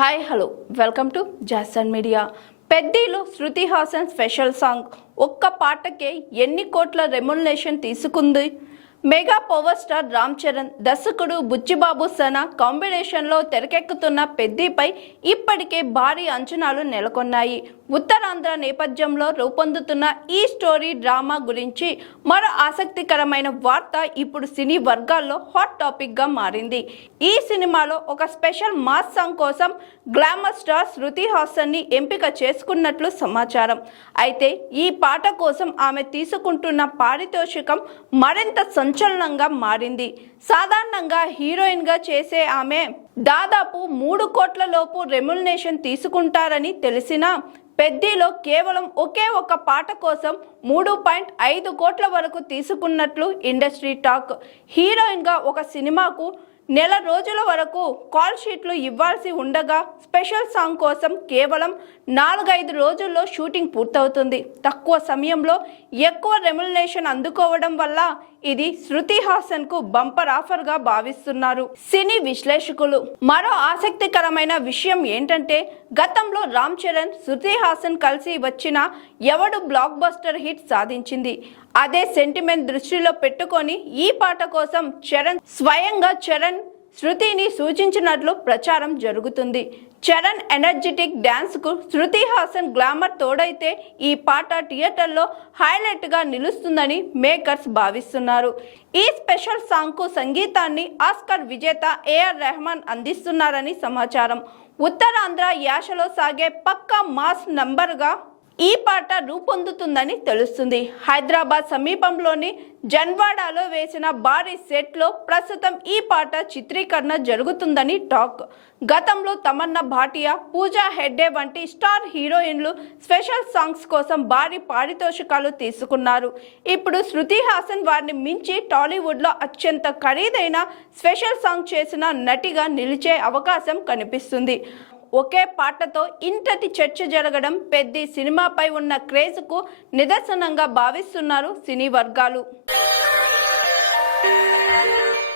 Hi hello welcome to Jason media. పెద్దీలో Shruti Haasan special song ఒక్క పాటకే ఎన్ని కోట్ల రెమ్యునరేషన్ తీసుకుంది? Mega power star Ram Charan, దర్శకుడు బుచ్చిబాబు సన కాంబినేషన్లో తెరకెక్కుతున్న పెద్దీపై ఇప్పటికే భారీ అంచనాలు నెలకొన్నాయి. ఉత్తరాంధ్ర నేపథ్యంలో రూపొందుతున్న ఈ స్టోరీ డ్రామా గురించి మరో ఆసక్తికరమైన వార్త ఇప్పుడు సినీ వర్గాల్లో హాట్ టాపిక్గా మారింది. ఈ సినిమాలో ఒక స్పెషల్ మాస్ సాంగ్ కోసం గ్లామర్ స్టార్ శృతి హాసన్ని ఎంపిక చేసుకున్నట్లు సమాచారం. అయితే ఈ పాట కోసం ఆమె తీసుకుంటున్న పారితోషికం మరింత సంచలనంగా మారింది. సాధారణంగా హీరోయిన్గా చేసే ఆమె దాదాపు 3 కోట్ల లోపు రెమ్యునరేషన్ తీసుకుంటారని తెలిసినా పెద్దీలో కేవలం ఒకే ఒక పాట కోసం 3.5 కోట్ల వరకు తీసుకున్నట్లు ఇండస్ట్రీ టాక్. హీరోయిన్గా ఒక సినిమాకు నెల రోజుల వరకు కాల్ షీట్లు ఇవ్వాల్సి ఉండగా స్పెషల్ సాంగ్ కోసం కేవలం 4-5 రోజుల్లో షూటింగ్ పూర్తవుతుంది. తక్కువ సమయంలో ఎక్కువ రెమ్యునరేషన్ అందుకోవడం వల్ల ఇది శృతి హాసన్ కు బంపర్ ఆఫర్ గా భావిస్తున్నారు సినీ విశ్లేషకులు. మరో ఆసక్తికరమైన విషయం ఏంటంటే గతంలో రామ్ చరణ్, శృతి హాసన్ కలిసి వచ్చిన ఎవడు బ్లాక్ బస్టర్ హిట్ సాధించింది. అదే సెంటిమెంట్ దృష్టిలో పెట్టుకొని ఈ పాట కోసం స్వయంగా చరణ్ శృతిని సూచించినట్లు ప్రచారం జరుగుతుంది. చరణ్ ఎనర్జెటిక్ డ్యాన్స్ కు శృతి హాసన్ గ్లామర్ తోడైతే ఈ పాట థియేటర్లో హైలైట్ గా నిలుస్తుందని మేకర్స్ భావిస్తున్నారు. ఈ స్పెషల్ సాంగ్ కు సంగీతాన్ని ఆస్కార్ విజేత ఏఆర్ రెహమాన్ అందిస్తున్నారని సమాచారం. ఉత్తరాంధ్ర యాసలో సాగే పక్కా మాస్ నంబర్గా ఈ పాట రూపొందుతుందని తెలుస్తుంది. హైదరాబాద్ సమీపంలోని జన్వాడలో వేసిన భారీ సెట్లో ప్రస్తుతం ఈ పాట చిత్రీకరణ జరుగుతుందని టాక్. గతంలో తమన్నా భాటియా, పూజా హెగ్డే వంటి స్టార్ హీరోయిన్లు స్పెషల్ సాంగ్స్ కోసం భారీ పారితోషికాలు తీసుకున్నారు. ఇప్పుడు శృతి హాసన్ వారిని మించి టాలీవుడ్లో అత్యంత ఖరీదైన స్పెషల్ సాంగ్ చేసిన నటిగా నిలిచే అవకాశం కనిపిస్తుంది. ఒకే పాటతో ఇంతటి చర్చ జరగడం పెద్ద సినిమాపై ఉన్న క్రేజ్కు నిదర్శనంగా భావిస్తున్నారు సినీ వర్గాలు.